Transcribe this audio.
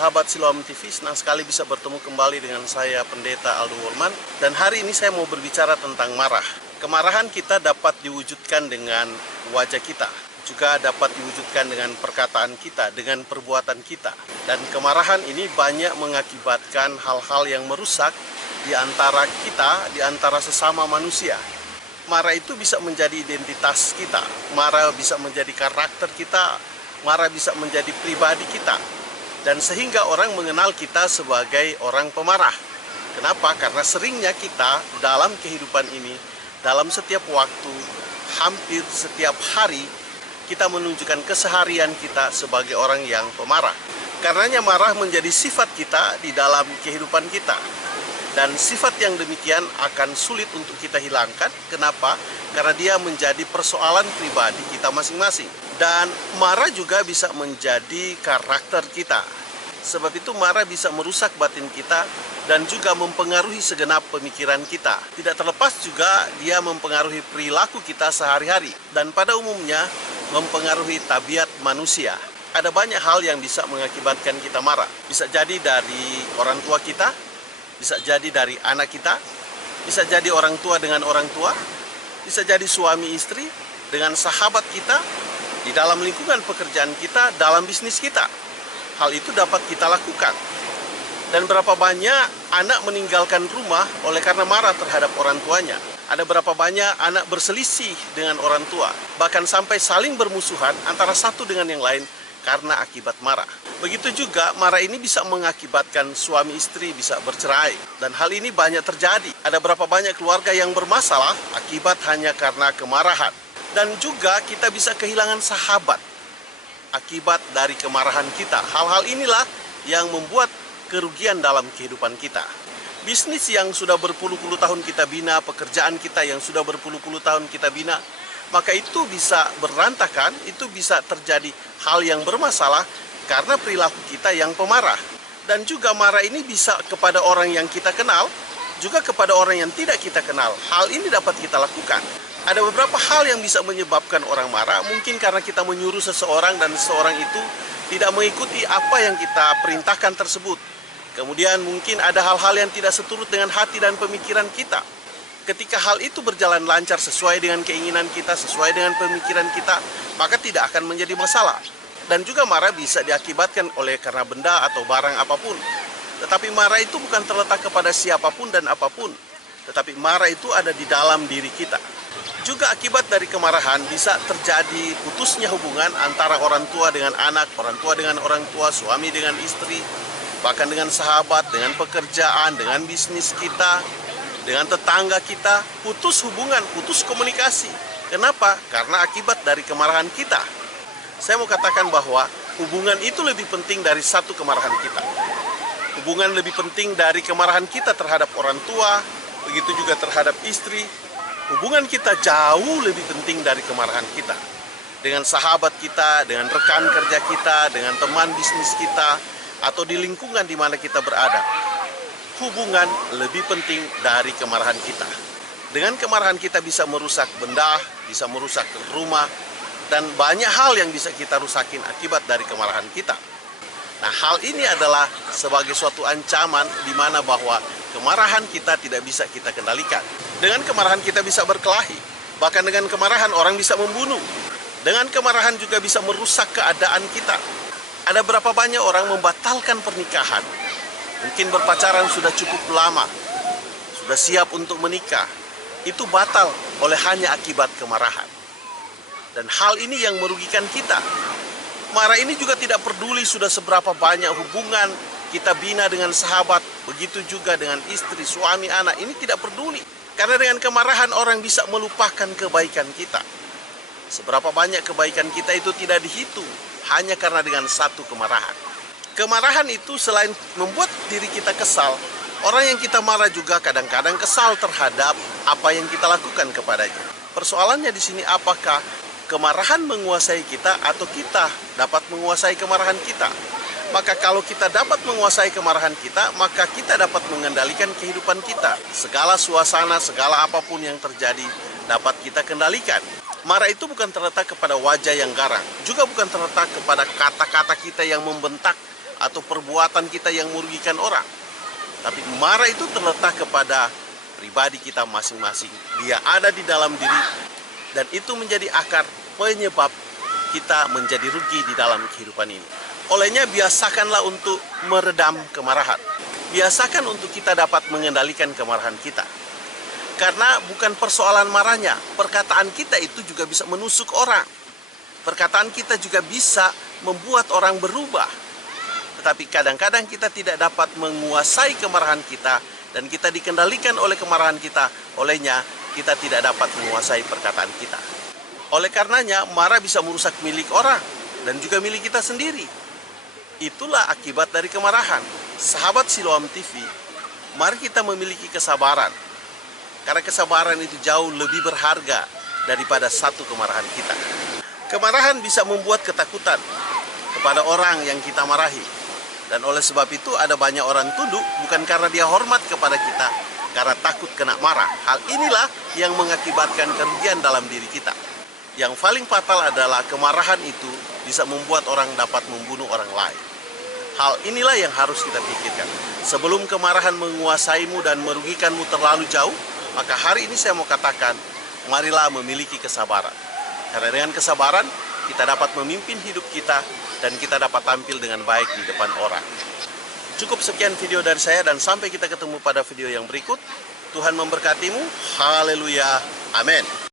sahabat Siloam TV, senang sekali bisa bertemu kembali dengan saya Pendeta Aldo Wolman. Dan hari ini saya mau berbicara tentang marah. Kemarahan kita dapat diwujudkan dengan wajah kita, juga dapat diwujudkan dengan perkataan kita, dengan perbuatan kita. Dan kemarahan ini banyak mengakibatkan hal-hal yang merusak di antara kita, di antara sesama manusia. Marah itu bisa menjadi identitas kita, marah bisa menjadi karakter kita, marah bisa menjadi pribadi kita. Dan sehingga orang mengenal kita sebagai orang pemarah. Kenapa? Karena seringnya kita dalam kehidupan ini, dalam setiap waktu, hampir setiap hari, kita menunjukkan keseharian kita sebagai orang yang pemarah. Karenanya marah menjadi sifat kita di dalam kehidupan kita. Dan sifat yang demikian akan sulit untuk kita hilangkan. Kenapa? Karena dia menjadi persoalan pribadi kita masing-masing. Dan marah juga bisa menjadi karakter kita. Sebab itu marah bisa merusak batin kita dan juga mempengaruhi segenap pemikiran kita. Tidak terlepas juga dia mempengaruhi perilaku kita sehari-hari. Dan pada umumnya mempengaruhi tabiat manusia. Ada banyak hal yang bisa mengakibatkan kita marah. Bisa jadi dari orang tua kita, bisa jadi dari anak kita, bisa jadi orang tua dengan orang tua, bisa jadi suami istri dengan sahabat kita, di dalam lingkungan pekerjaan kita, dalam bisnis kita. Hal itu dapat kita lakukan. Dan berapa banyak anak meninggalkan rumah oleh karena marah terhadap orang tuanya. Ada berapa banyak anak berselisih dengan orang tua. Bahkan sampai saling bermusuhan antara satu dengan yang lain karena akibat marah. Begitu juga marah ini bisa mengakibatkan suami istri bisa bercerai. Dan hal ini banyak terjadi. Ada berapa banyak keluarga yang bermasalah akibat hanya karena kemarahan. Dan juga kita bisa kehilangan sahabat akibat dari kemarahan kita. Hal-hal inilah yang membuat kerugian dalam kehidupan kita. Bisnis yang sudah berpuluh-puluh tahun kita bina, pekerjaan kita yang sudah berpuluh-puluh tahun kita bina, maka itu bisa berantakan, itu bisa terjadi hal yang bermasalah karena perilaku kita yang pemarah. Dan juga marah ini bisa kepada orang yang kita kenal, juga kepada orang yang tidak kita kenal. Hal ini dapat kita lakukan. Ada beberapa hal yang bisa menyebabkan orang marah, mungkin karena kita menyuruh seseorang dan seseorang itu tidak mengikuti apa yang kita perintahkan tersebut. Kemudian mungkin ada hal-hal yang tidak seturut dengan hati dan pemikiran kita. Ketika hal itu berjalan lancar sesuai dengan keinginan kita, sesuai dengan pemikiran kita, maka tidak akan menjadi masalah. Dan juga marah bisa diakibatkan oleh karena benda atau barang apapun. Tetapi marah itu bukan terletak kepada siapapun dan apapun. Tetapi marah itu ada di dalam diri kita. Juga akibat dari kemarahan bisa terjadi putusnya hubungan antara orang tua dengan anak, orang tua dengan orang tua, suami dengan istri, bahkan dengan sahabat, dengan pekerjaan, dengan bisnis kita, dengan tetangga kita, putus hubungan, putus komunikasi. Kenapa? Karena akibat dari kemarahan kita. Saya mau katakan bahwa hubungan itu lebih penting dari satu kemarahan kita. Hubungan lebih penting dari kemarahan kita terhadap orang tua, begitu juga terhadap istri. Hubungan kita jauh lebih penting dari kemarahan kita. Dengan sahabat kita, dengan rekan kerja kita, dengan teman bisnis kita, atau di lingkungan di mana kita berada. Hubungan lebih penting dari kemarahan kita. Dengan kemarahan kita bisa merusak benda, bisa merusak rumah, dan banyak hal yang bisa kita rusakin akibat dari kemarahan kita. Nah, hal ini adalah sebagai suatu ancaman di mana bahwa kemarahan kita tidak bisa kita kendalikan. Dengan kemarahan kita bisa berkelahi. Bahkan dengan kemarahan orang bisa membunuh. Dengan kemarahan juga bisa merusak keadaan kita. Ada berapa banyak orang membatalkan pernikahan. Mungkin berpacaran sudah cukup lama. Sudah siap untuk menikah. Itu batal oleh hanya akibat kemarahan. Dan hal ini yang merugikan kita. Marah ini juga tidak peduli sudah seberapa banyak hubungan kita bina dengan sahabat, begitu juga dengan istri, suami, anak. Ini tidak peduli. Karena dengan kemarahan orang bisa melupakan kebaikan kita. Seberapa banyak kebaikan kita itu tidak dihitung hanya karena dengan satu kemarahan. Kemarahan itu selain membuat diri kita kesal, orang yang kita marah juga kadang-kadang kesal terhadap apa yang kita lakukan kepadanya. Persoalannya di sini apakah kemarahan menguasai kita atau kita dapat menguasai kemarahan kita. Maka kalau kita dapat menguasai kemarahan kita, maka kita dapat mengendalikan kehidupan kita. Segala suasana, segala apapun yang terjadi dapat kita kendalikan. Marah itu bukan terletak kepada wajah yang garang, juga bukan terletak kepada kata-kata kita yang membentak atau perbuatan kita yang merugikan orang. Tapi marah itu terletak kepada pribadi kita masing-masing. Dia ada di dalam diri dan itu menjadi akar penyebab kita menjadi rugi di dalam kehidupan ini. Olehnya biasakanlah untuk meredam kemarahan. Biasakan untuk kita dapat mengendalikan kemarahan kita. Karena bukan persoalan marahnya, perkataan kita itu juga bisa menusuk orang. Perkataan kita juga bisa membuat orang berubah. Tetapi kadang-kadang kita tidak dapat menguasai kemarahan kita dan kita dikendalikan oleh kemarahan kita. Olehnya kita tidak dapat menguasai perkataan kita. Oleh karenanya marah bisa merusak milik orang dan juga milik kita sendiri. Itulah akibat dari kemarahan. Sahabat Siloam TV, mari kita memiliki kesabaran. Karena kesabaran itu jauh lebih berharga daripada satu kemarahan kita. Kemarahan bisa membuat ketakutan kepada orang yang kita marahi. Dan oleh sebab itu ada banyak orang tunduk bukan karena dia hormat kepada kita, karena takut kena marah. Hal inilah yang mengakibatkan kerugian dalam diri kita. Yang paling fatal adalah kemarahan itu bisa membuat orang dapat membunuh orang lain. Hal inilah yang harus kita pikirkan. Sebelum kemarahan menguasaimu dan merugikanmu terlalu jauh, maka hari ini saya mau katakan, marilah memiliki kesabaran. Karena dengan kesabaran, kita dapat memimpin hidup kita dan kita dapat tampil dengan baik di depan orang. Cukup sekian video dari saya dan sampai kita ketemu pada video yang berikut. Tuhan memberkatimu. Haleluya. Amin.